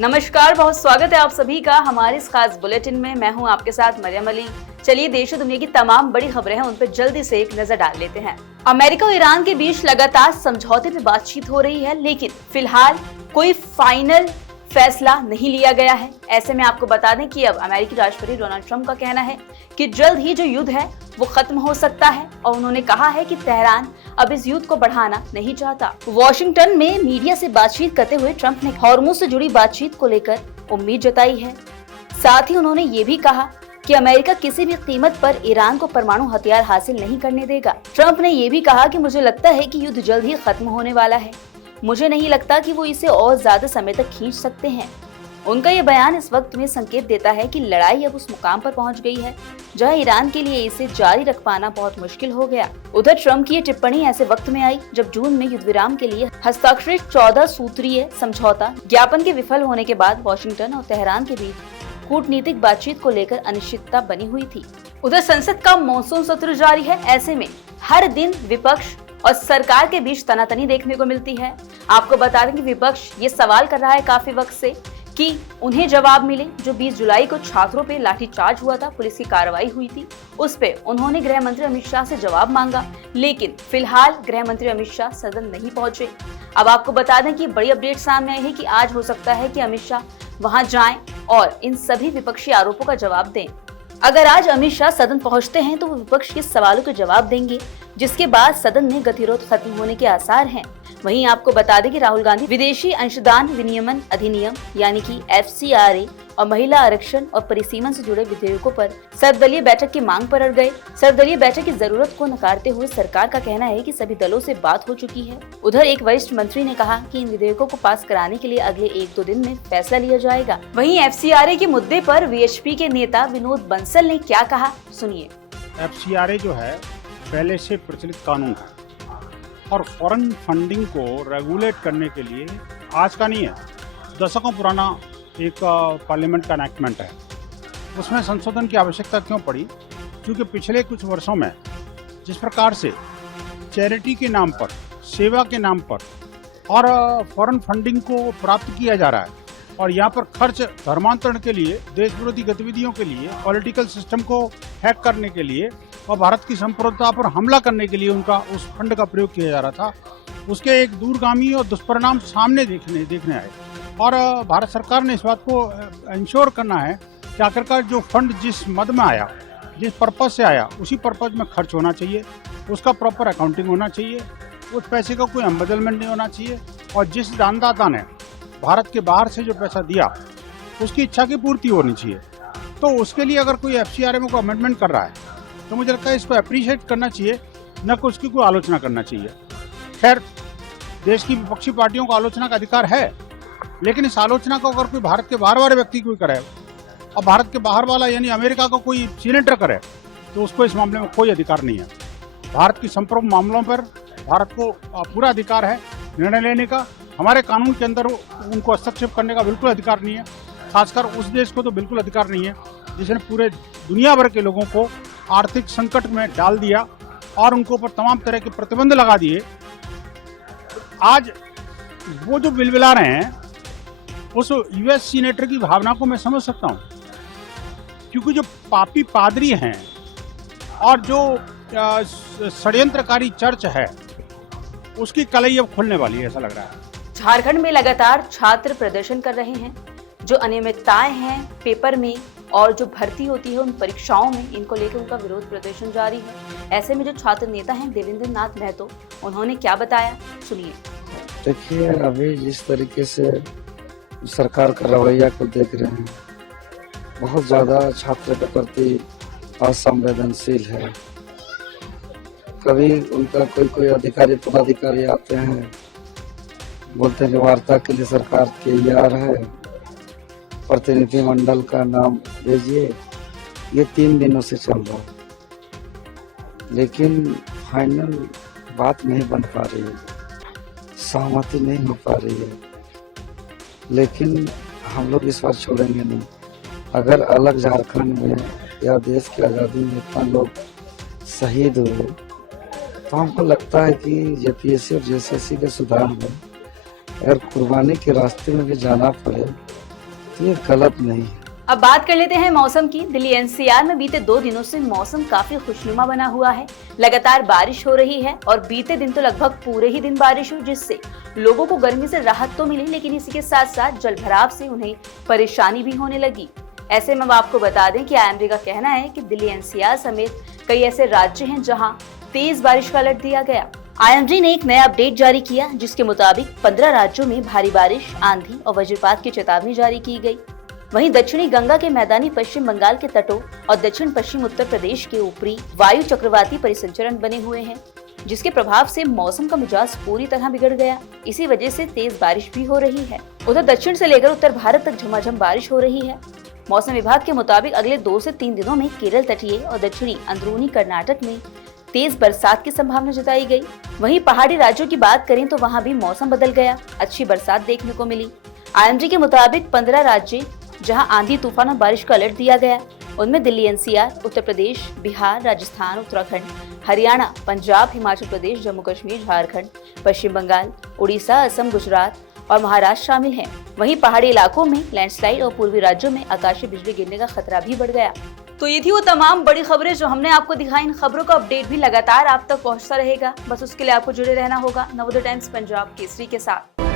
नमस्कार, बहुत स्वागत है आप सभी का हमारे इस खास बुलेटिन में। मैं हूं आपके साथ मरियम अली। चलिए देश और दुनिया की तमाम बड़ी खबरें हैं, उन पर जल्दी से एक नजर डाल लेते हैं। अमेरिका और ईरान के बीच लगातार समझौते पे बातचीत हो रही है, लेकिन फिलहाल कोई फाइनल फैसला नहीं लिया गया है। ऐसे में आपको बता दें कि अब अमेरिकी राष्ट्रपति डोनाल्ड ट्रंप का कहना है कि जल्द ही जो युद्ध है वो खत्म हो सकता है, और उन्होंने कहा है कि तेहरान अब इस युद्ध को बढ़ाना नहीं चाहता। वॉशिंगटन में मीडिया से बातचीत करते हुए ट्रंप ने हॉर्मुज से जुड़ी बातचीत को लेकर उम्मीद जताई है। साथ ही उन्होंने ये भी कहा कि अमेरिका किसी भी कीमत पर ईरान को परमाणु हथियार हासिल नहीं करने देगा। ट्रंप ने ये भी कहा कि मुझे लगता है कि युद्ध जल्द ही खत्म होने वाला है। मुझे नहीं लगता कि वो इसे और ज्यादा समय तक खींच सकते हैं। उनका ये बयान इस वक्त में संकेत देता है कि लड़ाई अब उस मुकाम पर पहुंच गई है जहां ईरान के लिए इसे जारी रख पाना बहुत मुश्किल हो गया। उधर ट्रंप की ये टिप्पणी ऐसे वक्त में आई जब जून में युद्ध विराम के लिए हस्ताक्षरित 14 सूत्रीय समझौता ज्ञापन के विफल होने के बाद वॉशिंगटन और तेहरान के बीच कूटनीतिक बातचीत को लेकर अनिश्चितता बनी हुई थी। उधर संसद का मॉनसून सत्र जारी है। ऐसे में हर दिन विपक्ष और सरकार के बीच तनातनी देखने को मिलती है। आपको बता दें कि विपक्ष ये सवाल कर रहा है काफी वक्त से कि उन्हें जवाब मिले। जो 20 जुलाई को छात्रों पे लाठीचार्ज हुआ था, पुलिस की कार्रवाई हुई थी, उस पे उन्होंने गृह मंत्री अमित शाह से जवाब मांगा, लेकिन फिलहाल गृह मंत्री अमित शाह सदन नहीं पहुंचे। अब आपको बता दें कि बड़ी अपडेट सामने आई है कि आज हो सकता है कि अमित शाह वहां जाएं और इन सभी विपक्षी आरोपों का जवाब दें। अगर आज अमित शाह सदन पहुंचते हैं तो वो विपक्ष के सवालों के जवाब देंगे, जिसके बाद सदन में गतिरोध खत्म होने के आसार हैं। वहीं आपको बता दें कि राहुल गांधी विदेशी अंशदान विनियमन अधिनियम यानी कि FCRA और महिला आरक्षण और परिसीमन से जुड़े विधेयकों पर सर्वदलीय बैठक की मांग पर अड़ गए। सर्वदलीय बैठक की जरूरत को नकारते हुए सरकार का कहना है कि सभी दलों से बात हो चुकी है। उधर एक वरिष्ठ मंत्री ने कहा कि इन विधेयकों को पास कराने के लिए अगले 1-2 दिन में फैसला लिया जाएगा। वहीं FCRA के मुद्दे पर VHP के नेता विनोद बंसल ने क्या कहा, सुनिए। FCRA जो है पहले से प्रचलित कानून है और फॉरेन फंडिंग को रेगुलेट करने के लिए आज का नहीं है, दशकों पुराना एक पार्लियामेंट का एनैक्टमेंट है। उसमें संशोधन की आवश्यकता क्यों पड़ी? क्योंकि पिछले कुछ वर्षों में जिस प्रकार से चैरिटी के नाम पर, सेवा के नाम पर और फॉरेन फंडिंग को प्राप्त किया जा रहा है और यहाँ पर खर्च धर्मांतरण के लिए, देश विरोधी गतिविधियों के लिए, पॉलिटिकल सिस्टम को हैक करने के लिए और भारत की संप्रभुता पर हमला करने के लिए उनका उस फंड का प्रयोग किया जा रहा था, उसके एक दूरगामी और दुष्परिणाम सामने देखने आए। और भारत सरकार ने इस बात को इंश्योर करना है कि आखिरकार जो फंड जिस मद में आया, जिस पर्पज से आया, उसी पर्पज में खर्च होना चाहिए, उसका प्रॉपर अकाउंटिंग होना चाहिए, उस पैसे का कोई एम्बेजलमेंट नहीं होना चाहिए, और जिस दानदाता ने भारत के बाहर से जो पैसा दिया उसकी इच्छा की पूर्ति होनी चाहिए। तो उसके लिए अगर कोई FCRA में कोई अमेंडमेंट कर रहा है तो मुझे लगता है इसको अप्रिशिएट करना चाहिए, न कि उसकी कोई आलोचना करना चाहिए। खैर, देश की विपक्षी पार्टियों को आलोचना का अधिकार है, लेकिन इस आलोचना को अगर कोई भारत के बाहर वाले व्यक्ति कोई करे और भारत के बाहर वाला यानी अमेरिका का कोई सीनेटर करे तो उसको इस मामले में कोई अधिकार नहीं है। भारत की संप्रभु मामलों पर भारत को पूरा अधिकार है निर्णय लेने का। हमारे कानून के अंदर उनको हस्तक्षेप करने का बिल्कुल अधिकार नहीं है। खासकर उस देश को तो बिल्कुल अधिकार नहीं है जिसने पूरे दुनिया भर के लोगों को आर्थिक संकट में डाल दिया और उनको ऊपर तमाम तरह के प्रतिबंध लगा दिए। आज वो जो बिलबिला रहे हैं उस US सीनेटर की भावना को मैं समझ सकता हूँ, क्योंकि जो पापी पादरी हैं और जो षड्यंत्रकारी चर्च है उसकी कलई अब खुलने वाली है, ऐसा लग रहा है। झारखंड में लगातार छात्र प्रदर्शन कर रहे हैं। जो अनियमितताएं हैं पेपर में और जो भर्ती होती है उन परीक्षाओं में, इनको लेकर उनका विरोध प्रदर्शन जारी है। ऐसे में जो छात्र नेता हैं देवेंद्र नाथ महतो, उन्होंने क्या बताया, सुनिए। देखिए, अभी जिस तरीके से सरकार का रवैया को देख रहे हैं, बहुत ज्यादा छात्र के प्रति असंवेदनशील है। कभी उनका कोई अधिकारी पदाधिकारी आते हैं, बोलते हैं कि वार्ता के लिए सरकार तैयार है, प्रतिनिधि मंडल का नाम भेजिए। ये 3 दिनों से चल रहा है, लेकिन फाइनल बात नहीं बन पा रही है, सहमति नहीं हो पा रही है। लेकिन हम लोग इस बार छोड़ेंगे नहीं। अगर अलग झारखंड में या देश की आज़ादी में इतना लोग शहीद हुए तो हमको लगता है कि JPSC और JSSC के सुधार में अगर कुर्बानी के रास्ते में भी जाना पड़े तो ये गलत नहीं है। अब बात कर लेते हैं मौसम की। दिल्ली एनसीआर में बीते 2 दिनों से मौसम काफी खुशनुमा बना हुआ है। लगातार बारिश हो रही है और बीते दिन तो लगभग पूरे ही दिन बारिश हुई, जिससे लोगों को गर्मी से राहत तो मिली, लेकिन इसी के साथ साथ जलभराव से उन्हें परेशानी भी होने लगी। ऐसे में अब आपको बता दें कि आईएमडी का कहना है कि दिल्ली एनसीआर समेत कई ऐसे राज्य हैं जहां तेज बारिश का अलर्ट दिया गया। आईएमडी ने एक नया अपडेट जारी किया, जिसके मुताबिक 15 राज्यों में भारी बारिश, आंधी और वज्रपात की चेतावनी जारी की गई। वहीं दक्षिणी गंगा के मैदानी पश्चिम बंगाल के तटों और दक्षिण पश्चिम उत्तर प्रदेश के ऊपरी वायु चक्रवाती परिसंचरण बने हुए हैं, जिसके प्रभाव से मौसम का मिजाज पूरी तरह बिगड़ गया। इसी वजह से तेज बारिश भी हो रही है। उधर दक्षिण से लेकर उत्तर भारत तक झमाझम बारिश हो रही है। मौसम विभाग के मुताबिक अगले 2 से 3 दिनों में केरल तटीय और दक्षिणी अंदरूनी कर्नाटक में तेज बरसात की संभावना जताई गई। वहीं पहाड़ी राज्यों की बात करें तो वहां भी मौसम बदल गया, अच्छी बरसात देखने को मिली। आईएमडी के मुताबिक 15 राज्य जहां आंधी तूफान और बारिश का अलर्ट दिया गया, उनमें दिल्ली एनसीआर, उत्तर प्रदेश, बिहार, राजस्थान, उत्तराखंड, हरियाणा, पंजाब, हिमाचल प्रदेश, जम्मू कश्मीर, झारखंड, पश्चिम बंगाल, उड़ीसा, असम, गुजरात और महाराष्ट्र शामिल हैं। वहीं पहाड़ी इलाकों में लैंडस्लाइड और पूर्वी राज्यों में आकाशीय बिजली गिरने का खतरा भी बढ़ गया। तो ये थी वो तमाम बड़ी खबरें जो हमने आपको दिखाई। इन खबरों का अपडेट भी लगातार आप तक पहुंचता रहेगा। बस उसके लिए आपको जुड़े रहना होगा नवोदय टाइम्स पंजाब केसरी के साथ।